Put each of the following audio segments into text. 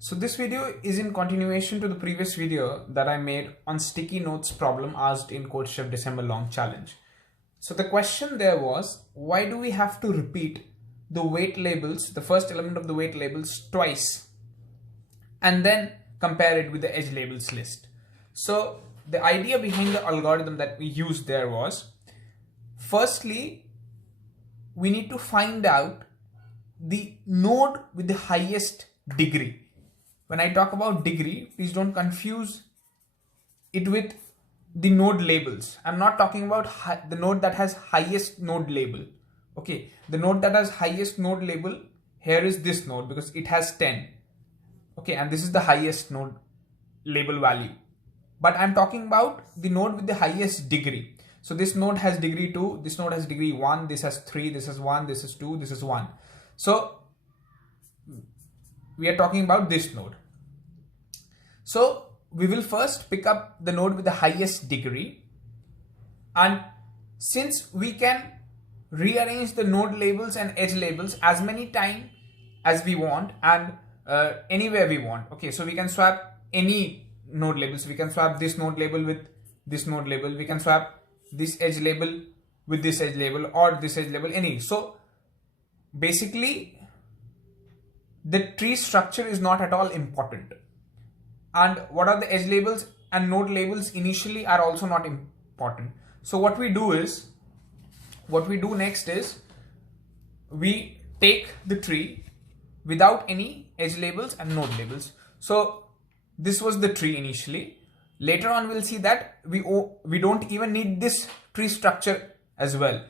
So this video is in continuation to the previous video that I made on sticky notes problem asked in CodeChef December long challenge. So the question there was, why do we have to repeat the weight labels, the first element of the weight labels twice and then compare it with the edge labels list? So the idea behind the algorithm that we used there was, firstly, we need to find out the node with the highest degree. When I talk about degree, please don't confuse it with the node labels. I'm not talking about the node that has highest node label. Okay, the node that has highest node label here is this node because it has 10. Okay, and this is the highest node label value. But I'm talking about the node with the highest degree. So this node has degree 2, this node has degree 1, this has 3, this is 1, this is 2, this is 1. So we are talking about this node. So we will first pick up the node with the highest degree, and since we can rearrange the node labels and edge labels as many times as we want and anywhere we want. Okay, so we can swap any node labels. We can swap this node label with this node label. We can swap this edge label with this edge label or this edge label, any. So basically the tree structure is not at all important, and what are the edge labels and node labels initially are also not important. So what we do next is we take the tree without any edge labels and node labels. So this was the tree initially. Later on we'll see that we don't even need this tree structure as well.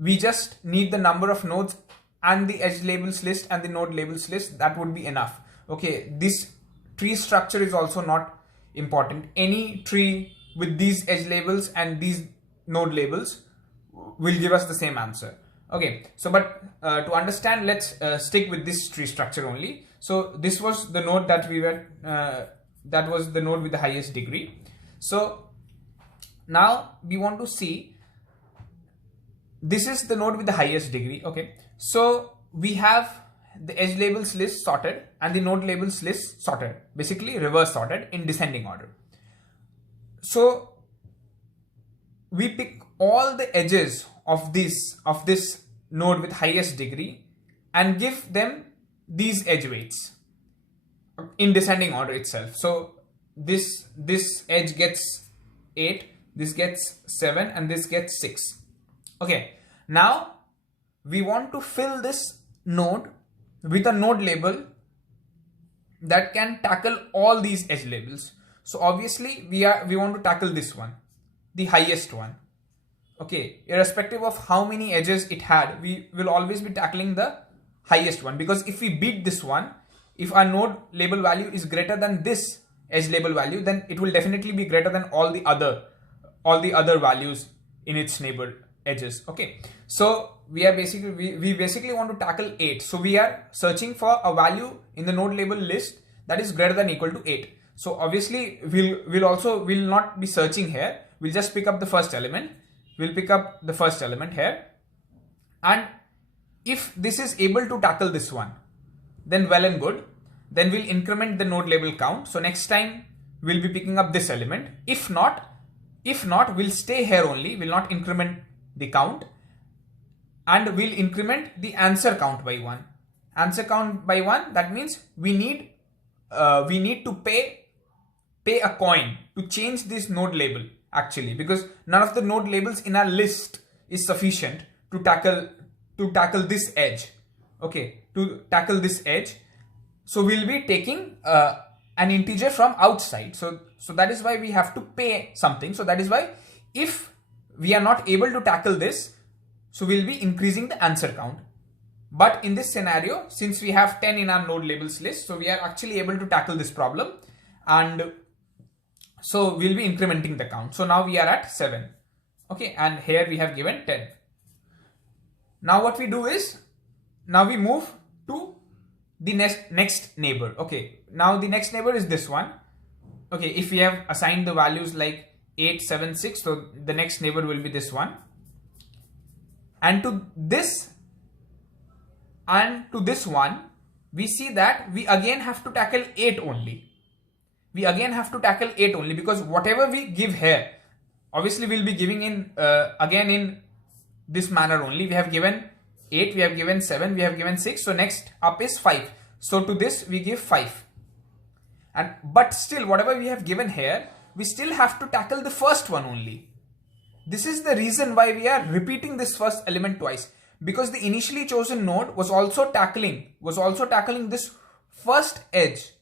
We just need the number of nodes and the edge labels list and the node labels list. That would be enough. Okay, this tree structure is also not important. Any tree with these edge labels and these node labels will give us the same answer. Okay, so but to understand, let's stick with this tree structure only. So this was the node that we were that was the node with the highest degree. So now we want to see, this is the node with the highest degree. Okay, so we have the edge labels list sorted and the node labels list sorted, basically reverse sorted in descending order. So we pick all the edges of this node with highest degree and give them these edge weights in descending order itself. So this edge gets 8, this gets 7, and this gets 6. Okay, now we want to fill this node with a node label that can tackle all these edge labels. So obviously we want to tackle this one, the highest one. Okay, irrespective of how many edges it had, we will always be tackling the highest one, because if we beat this one, if our node label value is greater than this edge label value, then it will definitely be greater than all the other values in its neighbor edges. Okay, so we basically want to tackle 8. So we are searching for a value in the node label list that is greater than or equal to 8. So obviously we'll not be searching here. We'll just pick up the first element. We'll pick up the first element here, and if this is able to tackle this one, then well and good. Then we'll increment the node label count. So next time we'll be picking up this element. If not, we'll stay here only. We'll not increment the count, and we'll increment the answer count by 1. Answer count by 1. That means we need to pay a coin to change this node label, actually, because none of the node labels in our list is sufficient to tackle this edge. Okay, to tackle this edge. So we'll be taking an integer from outside. So that is why we have to pay something. So that is why if we are not able to tackle this, so we'll be increasing the answer count. But in this scenario, since we have 10 in our node labels list, so we are actually able to tackle this problem, and so we'll be incrementing the count. So now we are at 7. Okay, and here we have given 10. Now what we do is, now we move to the next neighbor. Okay, now the next neighbor is this one. Okay, if we have assigned the values like 8, 7, 6, so the next neighbor will be this one. And to this one, we see that we again have to tackle 8 only. We again have to tackle 8 only, because whatever we give here, obviously we'll be giving in again in this manner only. We have given 8, we have given 7, we have given 6. So next up is 5. So to this we give 5. But still, whatever we have given here, we still have to tackle the first one only. This is the reason why we are repeating this first element twice, because the initially chosen node was also tackling this first edge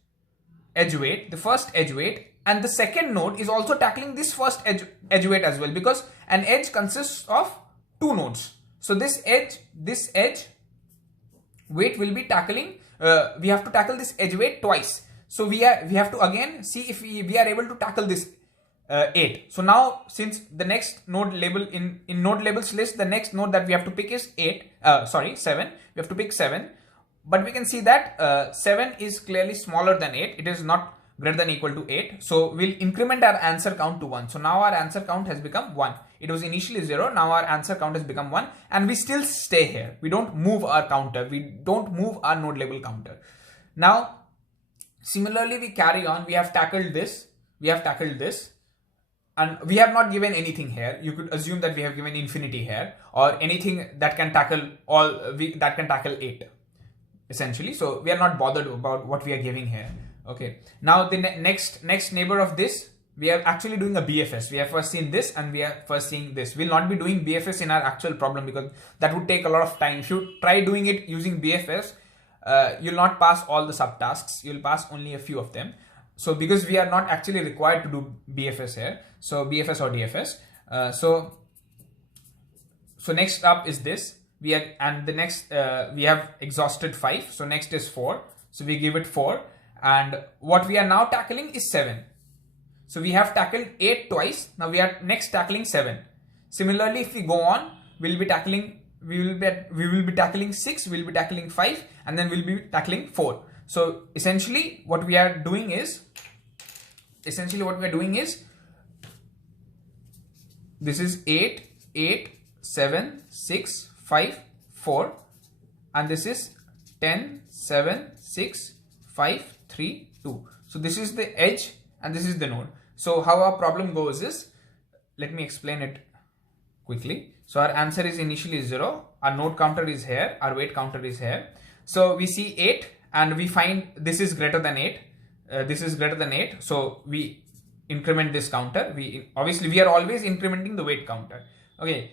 weight, the first edge weight, and the second node is also tackling this first edge weight as well, because an edge consists of 2 nodes. So this edge weight will be tackling, we have to tackle this edge weight twice. So we have to again see if we are able to tackle this 8. So now, since the next node label in node labels list, the next node that we have to pick is 7. We have to pick 7, but we can see that 7 is clearly smaller than 8. It is not greater than or equal to 8. So we'll increment our answer count to 1. So now our answer count has become 1. It was initially 0. Now our answer count has become 1, and we still stay here. We don't move our counter. We don't move our node label counter. Now, similarly, we carry on. We have tackled this. And we have not given anything here. You could assume that we have given infinity here, or anything that can tackle that can tackle 8, essentially. So we are not bothered about what we are giving here. Okay. Now the next neighbor of this, we are actually doing a BFS. We have first seen this, and we are first seeing this. We'll not be doing BFS in our actual problem, because that would take a lot of time. If you try doing it using BFS, you'll not pass all the subtasks. You'll pass only a few of them. So because we are not actually required to do BFS here, so BFS or DFS. So next up is this. We have exhausted 5. So next is 4. So we give it 4, and what we are now tackling is 7. So we have tackled 8 twice. Now we are next tackling 7. Similarly, if we go on, we will be tackling 6. We'll be tackling 5, and then we'll be tackling 4. So essentially what we are doing is this is 8, 7, 6, 5, 4, and this is 10, 7, 6, 5, 3, 2. So this is the edge and this is the node. So how our problem goes is, let me explain it quickly. So our answer is initially 0, our node counter is here, our weight counter is here. So we see 8, and we find this is greater than 8. This is greater than 8. So we increment this counter. We are always incrementing the weight counter. Okay.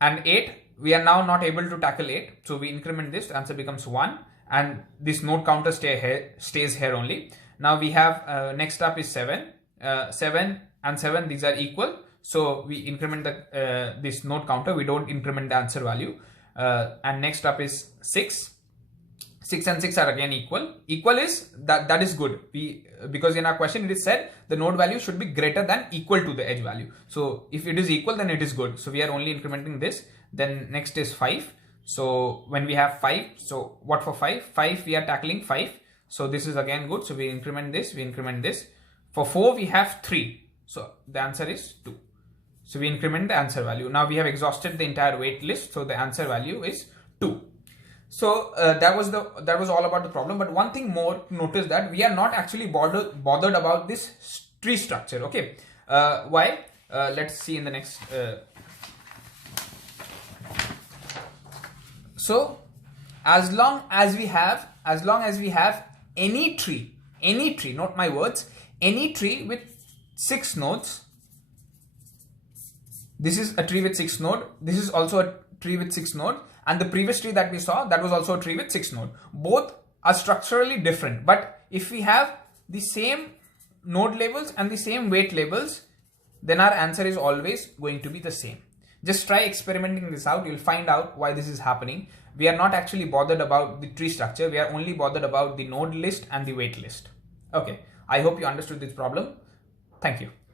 And 8, we are now not able to tackle 8. So we increment this, answer becomes 1. And this node counter stays here only. Now we have, next up is 7. 7 and 7, these are equal. So we increment this node counter. We don't increment the answer value. And next up is 6. 6 and 6 are again equal. Equal is that is good. Because in our question it is said the node value should be greater than equal to the edge value. So if it is equal, then it is good. So we are only incrementing this. Then next is 5. So when we have 5, so what for 5? 5 we are tackling 5. So this is again good. So we increment this, we increment this. For 4 we have 3. So the answer is 2. So we increment the answer value. Now we have exhausted the entire weight list. So the answer value is 2. So that was all about the problem. But one thing more, notice that we are not actually bothered about this tree structure. Okay, why? Let's see in the next. So as long as we have any tree, not my words, any tree with 6 nodes. This is a tree with 6 nodes. This is also a tree with 6 nodes. And the previous tree that we saw, that was also a tree with 6 nodes. Both are structurally different. But if we have the same node labels and the same weight labels, then our answer is always going to be the same. Just try experimenting this out. You'll find out why this is happening. We are not actually bothered about the tree structure. We are only bothered about the node list and the weight list. Okay. I hope you understood this problem. Thank you.